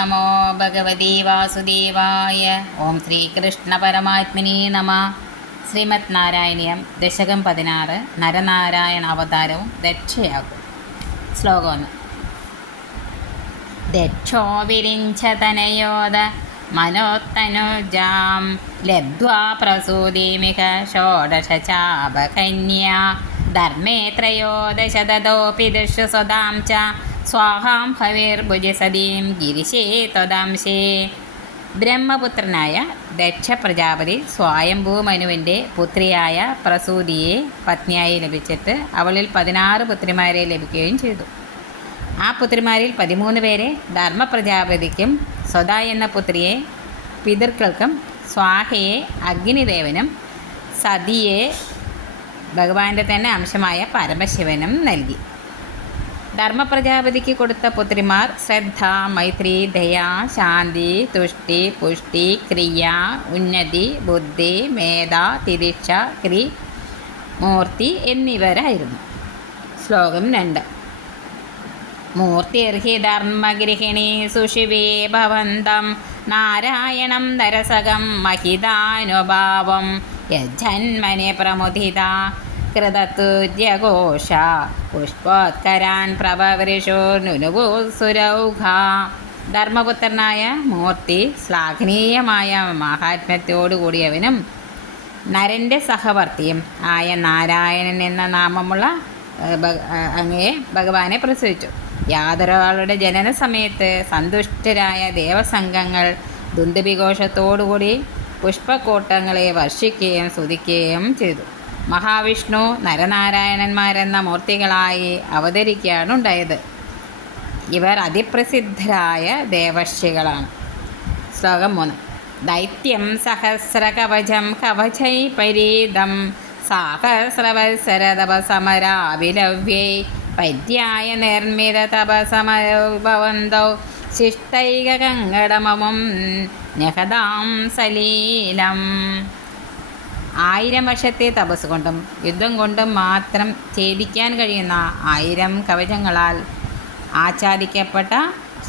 നമോ ഭഗവതി വാസുദേവായ ഓം ശ്രീകൃഷ്ണ പരമാത്മനി നമ ശ്രീമത് നാരായണീയം ദശകം പതിനാറ് നരനാരായണ അവതാരവും ദക്ഷയാകും. ശ്ലോകം ദക്ഷോ വിരിഞ്ചതനയോദ മനോത്തനുജാം ലബ്ധ്വാ പ്രസൂതിമിക ഷോഡശചാപകന്യാ. ധർമ്മേ ത്രയോദശതോപി ദശു സ്വതാം ച സ്വാഹാം ഭവിർഭുജസതീം ഗിരിശേ തദാംശേ ബ്രഹ്മപുത്രനായ ദക്ഷ പ്രജാപതി സ്വായംഭൂ മനുവിന്റെ പുത്രിയായ പ്രസൂതിയെ പത്നിയായി ലഭിച്ചിട്ട് അവളിൽ പതിനാറ് പുത്രിമാരെ ലഭിക്കുകയും ചെയ്തു. ആ പുത്രിമാരിൽ പതിമൂന്ന് പേരെ ധർമ്മ പ്രജാപതിക്കും സ്വത എന്ന പുത്രിയെ പിതൃക്കൾക്കും സ്വാഹയെ അഗ്നിദേവനും സതിയെ ഭഗവാന്റെ തന്നെ അംശമായ പരമശിവനും നൽകി. ധർമ്മപ്രജാപതിക്ക് കൊടുത്ത പുത്രിമാർ ശ്രദ്ധ മൈത്രി ദയ ശാന്തി തുഷ്ടി പുഷ്ടി ക്രിയ ഉന്നതി ബുദ്ധി മേധ തിരിക്ഷ ക്രി മൂർത്തി എന്നിവരായിരുന്നു. ശ്ലോകം രണ്ട്. മൂർത്തിർഹി ധർമ്മഗൃഹിണി സുഷിവേ ഭവന്തം. നാരായണം നരസകം മഹിതാനുഭാവം. യജന്മനെ പ്രമുദിത. കൃതതുര്യഘോഷ പുഷ്പോത്കരാൻ പ്രഭവൃഷോനുനുഭൂസുരൗഘ ധർമ്മപുത്രനായ മൂർത്തി ശ്ലാഘനീയമായ മഹാത്മ്യത്തോടുകൂടിയവനും നരന്റെ സഹവർത്തിയും ആയ നാരായണൻ എന്ന നാമമുള്ള അങ്ങയെ ഭഗവാനെ പ്രസവിച്ചു. യാതൊരാളുടെ ജനന സമയത്ത് സന്തുഷ്ടരായ ദേവസംഘങ്ങൾ ദുന്ദുബിഘോഷത്തോടുകൂടി പുഷ്പക്കൂട്ടങ്ങളെ വർഷിക്കുകയും സ്തുതിക്കുകയും ചെയ്തു. മഹാവിഷ്ണു നരനാരായണന്മാരെന്ന മൂർത്തികളായി അവതരിക്കുകയാണ് ഉണ്ടായത് ഇവർ അതിപ്രസിദ്ധരായ ദേവർഷികളാണ്. ശ്ലോകം മൂന്ന്. ദൈത്യം സഹസ്രകവചം കവചൈ പരീതം സാഹസ്രവത്സരതപസമരാവിലവ്യൈ പര്യായ നിർമ്മിത തപസമഭവന്തൗ ശിഷ്ടൈകകങ്കടമമും നഹദാം സലീലം. ആയിരം വർഷത്തെ തപസ് കൊണ്ടും യുദ്ധം കൊണ്ടും മാത്രം ഛേദിക്കാൻ കഴിയുന്ന ആയിരം കവചങ്ങളാൽ ആച്ഛാദിക്കപ്പെട്ട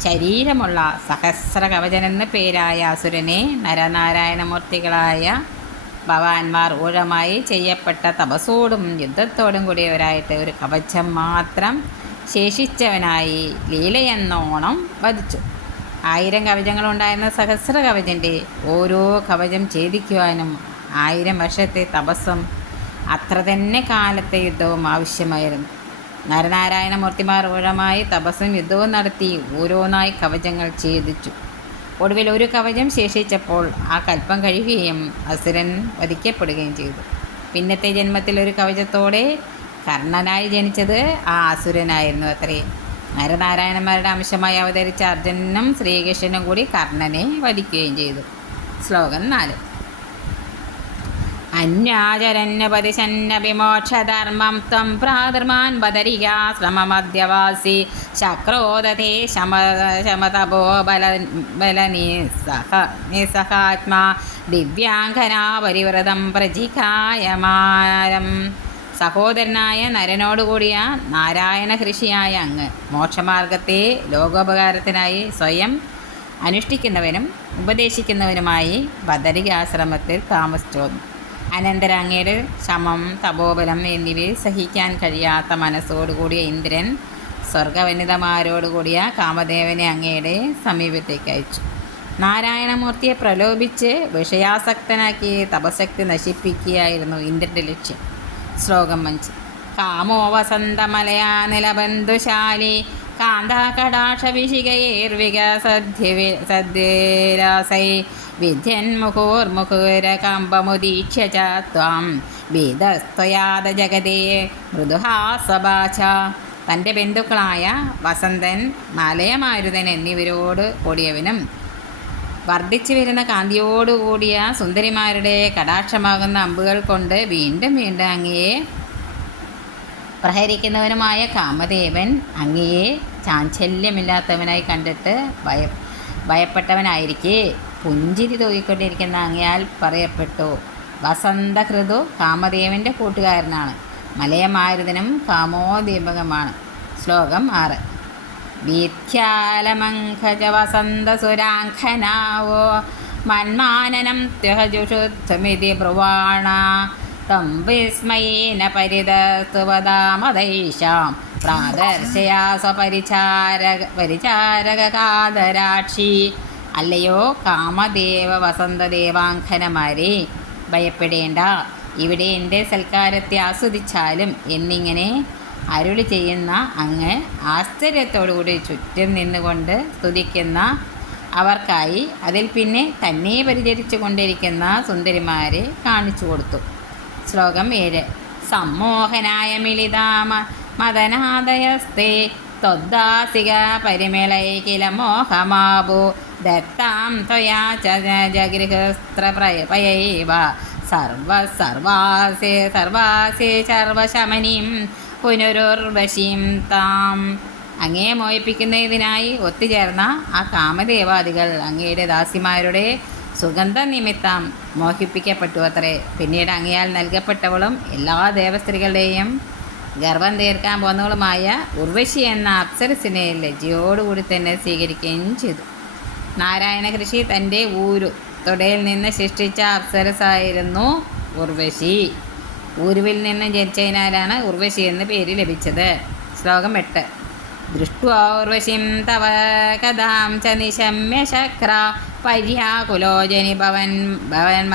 ശരീരമുള്ള സഹസ്ര കവചനെന്ന പേരായ അസുരനെ നരനാരായണമൂർത്തികളായ ഭവാന്മാർ ഊഴമായി ചെയ്യപ്പെട്ട തപസ്സോടും യുദ്ധത്തോടും കൂടിയവരായിട്ട് ഒരു കവചം മാത്രം ശേഷിച്ചവനായി ലീലയെന്നോണം വധിച്ചു. ആയിരം കവചങ്ങളുണ്ടായിരുന്ന സഹസ്ര കവചന്റെ ഓരോ കവചം ഛേദിക്കുവാനും ആയിരം വർഷത്തെ തപസ്സും അത്ര തന്നെ കാലത്തെ യുദ്ധവും ആവശ്യമായിരുന്നു. നരനാരായണമൂർത്തിമാർ ഊഴമായി തപസ്സും യുദ്ധവും നടത്തി ഓരോന്നായി കവചങ്ങൾ ഛേദിച്ചു. ഒടുവിൽ ഒരു കവചം ശേഷിച്ചപ്പോൾ ആ കൽപ്പം കഴിയുകയും അസുരൻ വധിക്കപ്പെടുകയും ചെയ്തു. പിന്നത്തെ ജന്മത്തിൽ ഒരു കവചത്തോടെ കർണനായി ജനിച്ചത് ആ അസുരനായിരുന്നു അത്രേ. നരനാരായണന്മാരുടെ അംശമായി അവതരിച്ച അർജുനനും ശ്രീകൃഷ്ണനും കൂടി കർണനെ വധിക്കുകയും ചെയ്തു. ശ്ലോകം നാല്. അന്യാചരന്യപതിശന്നവിമോക്ഷധർമ്മം ത്വം പ്രാതർമാൻ ബദരികാശ്രമമധ്യവാസി ശക്രോദധേ ശമ ശമതപോ ബല ബലനിസ്സഹ നിസഹാത്മാ. ദിവ്യാംഗനാ പരിവ്രതം പ്രജികായമാരം സഹോദരനായ നരനോടുകൂടിയ നാരായണ കൃഷിയായ അങ്ങ് മോക്ഷമാർഗത്തെ ലോകോപകാരത്തിനായി സ്വയം അനുഷ്ഠിക്കുന്നവനും ഉപദേശിക്കുന്നവനുമായി ബദരികാശ്രമത്തിൽ താമസിച്ചു. വന്നു അനന്തരം അങ്ങയുടെ ശമം തപോബലം എന്നിവയെ സഹിക്കാൻ കഴിയാത്ത മനസ്സോടുകൂടിയ ഇന്ദ്രൻ സ്വർഗവനിതമാരോടുകൂടിയ കാമദേവനെ അങ്ങയുടെ സമീപത്തേക്ക് അയച്ചു. നാരായണമൂർത്തിയെ പ്രലോഭിച്ച് വിഷയാസക്തനാക്കി തപശക്തി നശിപ്പിക്കുകയായിരുന്നു ഇന്ദ്രന്റെ ലക്ഷ്യം. ശ്ലോകം അഞ്ച്. കാമോ വസന്തമലയാ നിലബന്ധുശാലി കാന്താകടാക്ഷവിശികയേർവിക സദ്യവി സദ്യരാസൈ വിദ്യന്മുഹൂർമുഹൂരകമ്പമുദീക്ഷ്യ ച ത്വാം. ഭീതസ്ത്വയാത ജഗതേ. മൃദുഹാസഭാച. തന്റെ ബന്ധുക്കളായ വസന്തൻ മലയമാരുതൻ എന്നിവരോട് കൂടിയവനും വർദ്ധിച്ചു വരുന്ന കാന്തിയോടുകൂടിയ സുന്ദരിമാരുടെ കടാക്ഷമാകുന്ന അമ്പുകൾ കൊണ്ട് വീണ്ടും വീണ്ടും അങ്ങയെ പ്രഹരിക്കുന്നവനുമായ കാമദേവൻ അങ്ങയെ ചാഞ്ചല്യമില്ലാത്തവനായി കണ്ടിട്ട് ഭയ ഭയപ്പെട്ടവനായിരിക്കെ. പുഞ്ചിരി തൂകിക്കൊണ്ടിരിക്കുന്ന അങ്ങയാൽ പറയപ്പെട്ടു വസന്തഹൃതു കാമദേവന്റെ കൂട്ടുകാരനാണ്. മലയമാരുതനും കാമോദീപകമാണ് ശ്ലോകം ആറ്. വീഥ്യാലമങ്കജ വസന്തസുരാഖനാവോ മന്മാനനം ത്യഹജുഷുദ്ധമിതി ബ്രുവാണ തം വിസ്മയേന പരിതസ്തുവതാമദൈഷാം പ്രാദർശയാ സ്വപരിചാരക പരിചാരകാദരാക്ഷി അല്ലയോ കാമദേവ വസന്തദേവാങ്കനമാരെ ഭയപ്പെടേണ്ട. ഇവിടെ എന്റെ സൽക്കാരത്തെ ആസ്വദിച്ചാലും എന്നിങ്ങനെ അരുളി ചെയ്യുന്ന അങ്ങ് ആശ്ചര്യത്തോടുകൂടി ചുറ്റും നിന്നുകൊണ്ട് സ്തുതിക്കുന്ന അവർക്കായി അതിൽ പിന്നെ തന്നെ പരിചരിച്ചു കൊണ്ടിരിക്കുന്ന സുന്ദരിമാരെ കാണിച്ചു കൊടുത്തു. ശ്ലോകം ഏഴ്. സമ്മോഹനായ മിളിതാമ മദനാദയസ്തേ ത്വദ്ദാസിക പരിമിളൈ കില മോഹമാബു ദത്താം ത്വയാ ച ജഗൃഹസ്ത്ര പ്രയപയൈവ സർവ സർവാസി സർവാസി സർവശമനീം പുനരുർവശീം താം. അങ്ങേ മോഹിപ്പിക്കുന്നതിനായി ഒത്തുചേർന്ന ആ കാമദേവാദികൾ അങ്ങയുടെ ദാസിമാരുടെ സുഗന്ധ നിമിത്തം മോഹിപ്പിക്കപ്പെട്ടു അത്രേ. പിന്നീട് അങ്ങയാൽ നൽകപ്പെട്ടവളും എല്ലാ ദേവസ്ത്രീകളുടെയും ഗർഭം തീർക്കാൻ പോന്നവളുമായ ഉർവശി എന്ന അപ്സരസിനെ ലജ്ജയോടുകൂടി തന്നെ സ്വീകരിക്കുകയും ചെയ്തു. നാരായണ കൃഷി തന്റെ ഊരു തൊടയിൽ നിന്ന് സൃഷ്ടിച്ച അപ്സരസായിരുന്നു ഉർവശി. ഊരുവിൽ നിന്ന് ജനിച്ചതിനാലാണ് ഉർവശി എന്ന പേര് ലഭിച്ചത്. ശ്ലോകം എട്ട്. ദൃഷ്ട്വോർവശിം തവ കഥാം ച നിശമ്യ ശക്ര പര്യാകുലോജനി ഭവൻ ഭവൻ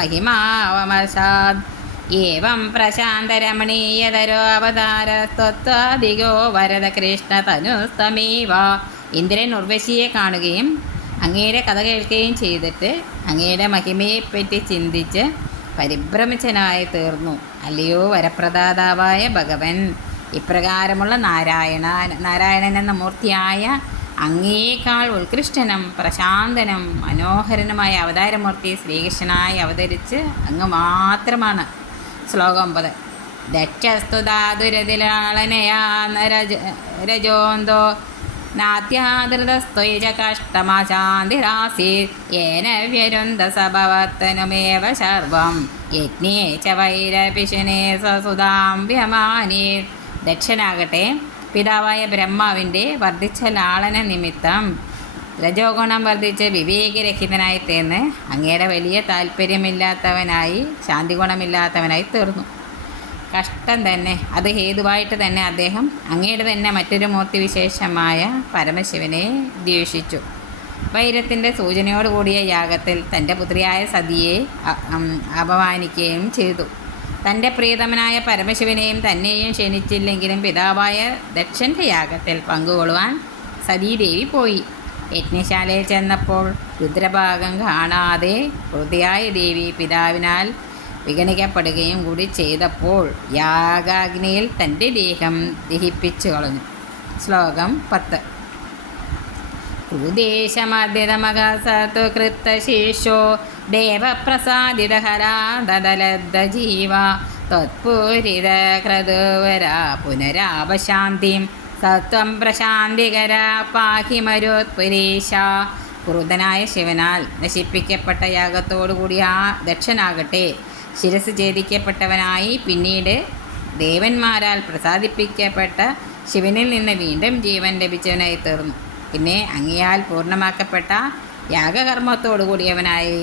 മഹിമാവമശാദ് ഏവം പ്രശാന്തരമണീയതരോ അവതാരസ്ത്വത്വാദികോ വരദകൃഷ്ണ തനുസ്തമീവ ഇന്ദ്രൻ ഉർവശിയെ കാണുകയും അങ്ങയുടെ കഥ കേൾക്കുകയും ചെയ്തിട്ട് അങ്ങയുടെ മഹിമയെപ്പറ്റി ചിന്തിച്ച് പരിഭ്രമിച്ചനായി തീർന്നു. അല്ലയോ വരപ്രദാതാവായ ഭഗവൻ. ഇപ്രകാരമുള്ള നാരായണ നാരായണൻ എന്ന മൂർത്തിയായ അങ്ങേക്കാൾ ഉത്കൃഷ്ടനും പ്രശാന്തനും മനോഹരനുമായ അവതാരമൂർത്തി ശ്രീകൃഷ്ണനായി അവതരിച്ച് അങ്ങ് മാത്രമാണ് ശ്ലോകം ഒമ്പത് ദക്ഷസ്തുതാതുരതിലാളനയാ രജ രജോന്തോ. വ്യരുന്തസഭവത്തനുമേവ സർവം യജ്ഞേ ച വൈരപിശുനേ സസുതാം ദക്ഷനാകട്ടെ പിതാവായ ബ്രഹ്മാവിന്റെ വർദ്ധിച്ച ലാളന നിമിത്തം രജോഗുണം വർദ്ധിച്ച് വിവേകരഹിതനായി തീർന്ന് അങ്ങയുടെ വലിയ താല്പര്യമില്ലാത്തവനായി ശാന്തി ഗുണമില്ലാത്തവനായി തീർന്നു. കഷ്ടം തന്നെ അത് ഹേതുവായിട്ട് തന്നെ അദ്ദേഹം അങ്ങയുടെ തന്നെ മറ്റൊരു മൂർത്തി വിശേഷമായ പരമശിവനെ ദ്വേഷിച്ചു. വൈരത്തിന്റെ സൂചനയോടുകൂടിയ യാഗത്തിൽ തന്റെ പുത്രിയായ സതിയെ അപമാനിക്കുകയും ചെയ്തു. തന്റെ പ്രിയതമനായ പരമശിവനെയും തന്നെയും ക്ഷണിച്ചില്ലെങ്കിലും പിതാവായ ദക്ഷന്റെ യാഗത്തിൽ പങ്കുകൊള്ളുവാൻ സതീദേവി പോയി. യജ്ഞശാലയിൽ ചെന്നപ്പോൾ രുദ്രഭാഗം കാണാതെ ഹൃദയായ ദേവി പിതാവിനാൽ വിഗണിക്കപ്പെടുകയും കൂടി ചെയ്തപ്പോൾ യാഗാഗ്നിയിൽ തന്റെ ദേഹം ദഹിപ്പിച്ചു കളഞ്ഞു. ശ്ലോകം പത്ത്. ഭൂദേശമദ്യതമകസത്തു കൃത്തശേഷോ ദേവപ്രസാദിതഹരാ ദദലദ്ദജീവ ത്വത്പൂരിത സത്വം പ്രശാന്തികര പാഹി മരുത്പുരീശ. ക്രൂതനായ ശിവനാൽ നശിപ്പിക്കപ്പെട്ട യാഗത്തോടുകൂടി ആ ദക്ഷനാകട്ടെ. ശിരസ് ഛേദിക്കപ്പെട്ടവനായി പിന്നീട് ദേവന്മാരാൽ പ്രസാദിപ്പിക്കപ്പെട്ട ശിവനിൽ നിന്ന് വീണ്ടും ജീവൻ ലഭിച്ചവനായി തീർന്നു. പിന്നെ അങ്ങയാൽ പൂർണമാക്കപ്പെട്ട യാഗകർമ്മത്തോടുകൂടിയവനായി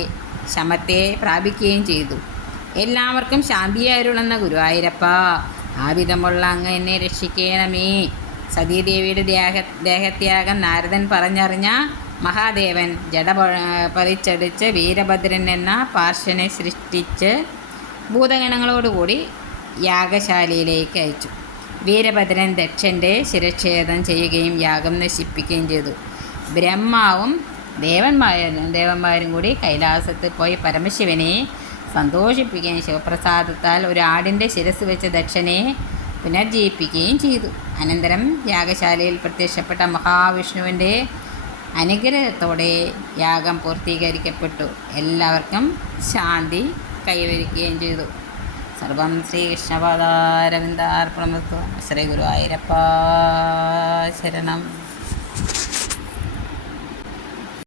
ശമത്തെ പ്രാപിക്കുകയും ചെയ്തു. എല്ലാവർക്കും ശാന്തിയാരുളെന്ന ഗുരുവായൂരപ്പ ആ വിധമുള്ള അങ്ങ് എന്നെ രക്ഷിക്കണമേ. സതീദേവിയുടെ ദേഹ ദേഹത്യാഗം നാരദൻ പറഞ്ഞറിഞ്ഞ മഹാദേവൻ പ- പറിച്ചടിച്ച് വീരഭദ്രൻ എന്ന പാർശ്വനെ സൃഷ്ടിച്ച് ഭൂതഗണങ്ങളോടുകൂടി യാഗശാലയിലേക്ക് അയച്ചു. വീരഭദ്രൻ ദക്ഷന്റെ ശിരച്ഛേദം ചെയ്യുകയും യാഗം നശിപ്പിക്കുകയും ചെയ്തു. ബ്രഹ്മാവും ദേവന്മാരും ദേവന്മാരും കൂടി കൈലാസത്തിൽ പോയി പരമശിവനെ സന്തോഷിപ്പിക്കുകയും ശിവപ്രസാദത്താൽ ഒരു ആടിന്റെ ശിരസ് വെച്ച് ദക്ഷനെ പുനർജീവിപ്പിക്കുകയും ചെയ്തു. അനന്തരം യാഗശാലയിൽ പ്രത്യക്ഷപ്പെട്ട മഹാവിഷ്ണുവിന്റെ അനുഗ്രഹത്തോടെ യാഗം പൂർത്തീകരിക്കപ്പെട്ടു. എല്ലാവർക്കും ശാന്തി കൈവരിക്കുകയും ചെയ്തു. സർവം ശ്രീകൃഷ്ണപാദാരവിന്ദാർപ്പണമത്വം ശ്രീ ഗുരുവായൂരപ്പ ശരണം.